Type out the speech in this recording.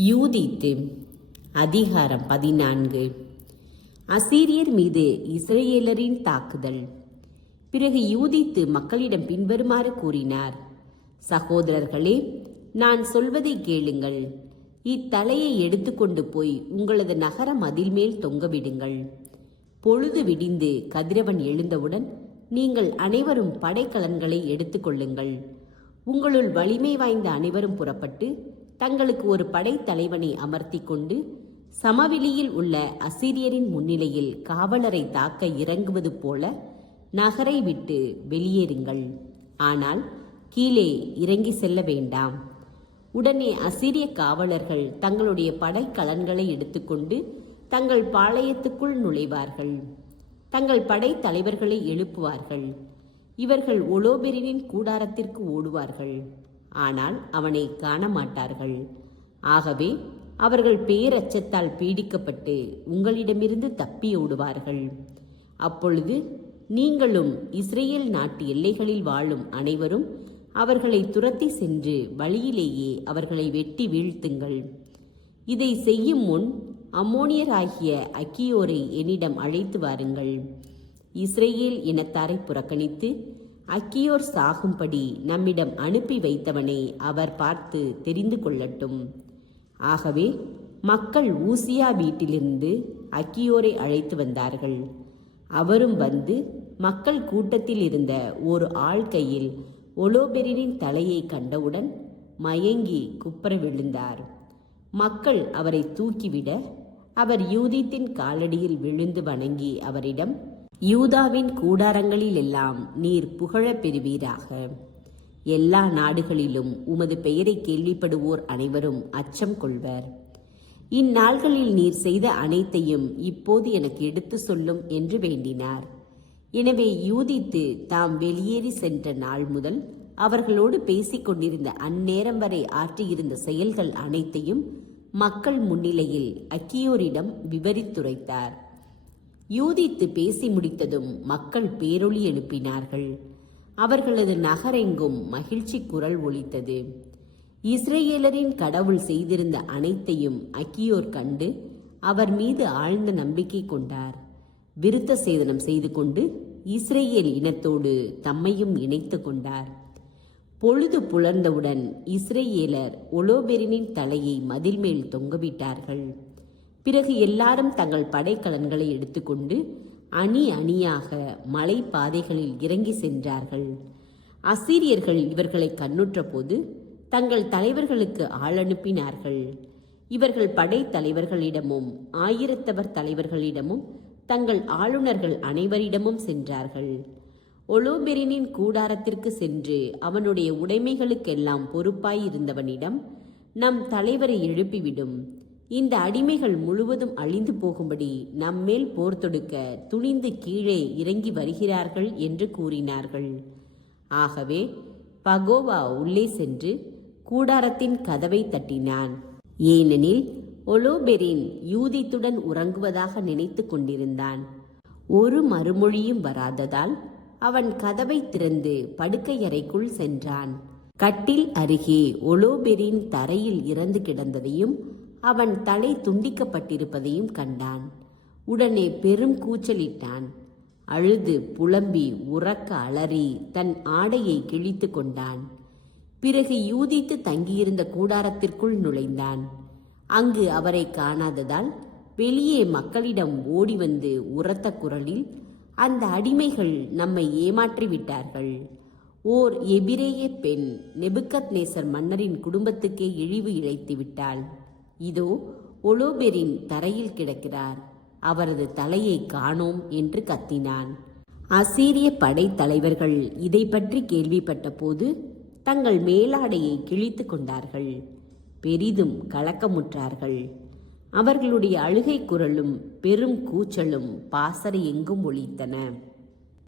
யூதித்து அதிகாரம் 14. அசீரியர் மீது இஸ்ரவேலரின் தாக்குதல். பிறகு யூதித்து மக்களிடம் பின்வருமாறு கூறினார்: சகோதரர்களே, நான் சொல்வதை கேளுங்கள். இத்தலையை எடுத்துக்கொண்டு போய் உங்களது நகர மதில் மேல் தொங்கவிடுங்கள். பொழுது விடிந்து கதிரவன் எழுந்தவுடன் நீங்கள் அனைவரும் படைக்கலன்களை எடுத்துக்கொள்ளுங்கள். உங்களுள் வலிமை வாய்ந்த அனைவரும் புறப்பட்டு தங்களுக்கு ஒரு படைத்தலைவனை அமர்த்தி கொண்டு சமவெளியில் உள்ள அசீரியரின் முன்னிலையில் காவலரை தாக்க இறங்குவது போல நகரை விட்டு வெளியேறுங்கள். ஆனால் கீழே இறங்கி செல்ல வேண்டாம். உடனே அசீரிய காவலர்கள் தங்களுடைய படைக்கலன்களை எடுத்துக்கொண்டு தங்கள் பாளையத்துக்குள் நுழைவார்கள். தங்கள் படைத்தலைவர்களை எழுப்புவார்கள். இவர்கள் ஒலோபெரினின் கூடாரத்திற்கு ஓடுவார்கள். ஆனால் அவனை காண மாட்டார்கள். ஆகவே அவர்கள் பேரச்சத்தால் பீடிக்கப்பட்டு உங்களிடமிருந்து தப்பி ஓடுவார்கள். அப்பொழுது நீங்களும் இஸ்ரேல் நாட்டு எல்லைகளில் வாழும் அனைவரும் அவர்களை துரத்தி சென்று வழியிலேயே அவர்களை வெட்டி வீழ்த்துங்கள். இதை செய்யும் முன் அம்மோனியராகிய அக்கியோரை என்னிடம் அழைத்து வாருங்கள். இஸ்ரேல் இனத்தாரை புறக்கணித்து அக்கியோர் சாகும்படி நம்மிடம் அனுப்பி வைத்தவனை அவர் பார்த்து தெரிந்து கொள்ளட்டும். ஆகவே மக்கள் ஊசியா வீட்டிலிருந்து அக்கியோரை அழைத்து வந்தார்கள். அவரும் வந்து மக்கள் கூட்டத்தில் இருந்த ஒரு ஆள் கையில் ஒலோபெரினின் தலையை கண்டவுடன் மயங்கி குப்புற விழுந்தார். மக்கள் அவரை தூக்கிவிட அவர் யூதித்தின் காலடியில் விழுந்து வணங்கி அவரிடம்: யூதாவின் கூடாரங்களில் எல்லாம் நீர் புகழப் பெறுவீராக. எல்லா நாடுகளிலும் உமது பெயரை கேள்விப்படுவோர் அனைவரும் அச்சம் கொள்வர். இந்நாள்களில் நீர் செய்த அனைத்தையும் இப்போது எனக்கு எடுத்து சொல்லும் என்று வேண்டினார். எனவே யூதித்து தாம் வெளியேறி சென்ற நாள் முதல் அவர்களோடு பேசிக் கொண்டிருந்த அந்நேரம் வரை ஆற்றியிருந்த செயல்கள் அனைத்தையும் மக்கள் முன்னிலையில் அக்கியோரிடம் விவரித்துரைத்தார். யூதித்து பேசி முடித்ததும் மக்கள் பேரொலி எழுப்பினார்கள். அவர்களது நகரெங்கும் மகிழ்ச்சி குரல் ஒலித்தது. இஸ்ரேலரின் கடவுள் செய்திருந்த அனைத்தையும் அக்கியோர் கண்டு அவர் மீது ஆழ்ந்த நம்பிக்கை கொண்டார். விருத்த சேதனம் செய்து கொண்டு இஸ்ரேல் இனத்தோடு தம்மையும் இணைத்து கொண்டார். பொழுது புலர்ந்தவுடன் இஸ்ரேலர் ஒலோபெரினின் தலையை மதில் மேல் தொங்கவிட்டார்கள். பிறகு எல்லாரும் தங்கள் படைக்கலன்களை எடுத்துக்கொண்டு அணி அணியாக மலை பாதைகளில் இறங்கி சென்றார்கள். அசீரியர்கள் இவர்களை கண்ணுற்ற போது தங்கள் தலைவர்களுக்கு ஆள் அனுப்பினார்கள். இவர்கள் படைத்தலைவர்களிடமும் ஆயிரத்தவர் தலைவர்களிடமும் தங்கள் ஆளுநர்கள் அனைவரிடமும் சென்றார்கள். ஒலோபெரினின் கூடாரத்திற்கு சென்று அவனுடைய உடைமைகளுக்கெல்லாம் பொறுப்பாயிருந்தவனிடம்: நம் தலைவரை எழுப்பிவிடும். இந்த அடிமைகள் முழுவதும் அழிந்து போகும்படி நம்மேல் போர் தொடுக்க துணிந்து கீழே இறங்கி வருகிறார்கள் என்று கூறினார்கள். ஆகவே பகோவா உள்ளே சென்று கூடாரத்தின் கதவை தட்டினான். ஏனெனில் ஒலோபெரின் யூதித்துடன் உறங்குவதாக நினைத்து கொண்டிருந்தான். ஒரு மறுமொழியும் வராததால் அவன் கதவை திறந்து படுக்கை அறைக்குள் சென்றான். கட்டில் அருகே ஒலோபெரின் தரையில் இறந்து கிடந்ததையும் அவன் தலை துண்டிக்கப்பட்டிருப்பதையும் கண்டான். உடனே பெரும் கூச்சலிட்டான். அழுது புலம்பி உறக்க அலறி தன் ஆடையை கிழித்து கொண்டான். பிறகு யூதித்து தங்கியிருந்த கூடாரத்திற்குள் நுழைந்தான். அங்கு அவரை காணாததால் வெளியே மக்களிடம் ஓடி வந்து உரத்த குரலில்: அந்த அடிமைகள் நம்மை ஏமாற்றி விட்டார்கள். ஓர் எபிரேய பெண் நெபுக்கத்நேசர் மன்னரின் குடும்பத்துக்கே இழிவு இழைத்து விட்டாள். இதோ ஒலோபெரின் தரையில் கிடக்கிறார். அவரது தலையை காணோம் என்று கத்தினான். அசீரிய படை தலைவர்கள் இதை பற்றி கேள்விப்பட்ட போது தங்கள் மேலாடையை கிழித்து கொண்டார்கள். பெரிதும் கலக்கமுற்றார்கள். அவர்களுடைய அழுகை குரலும் பெரும் கூச்சலும் பாசறை எங்கும் ஒலித்தன.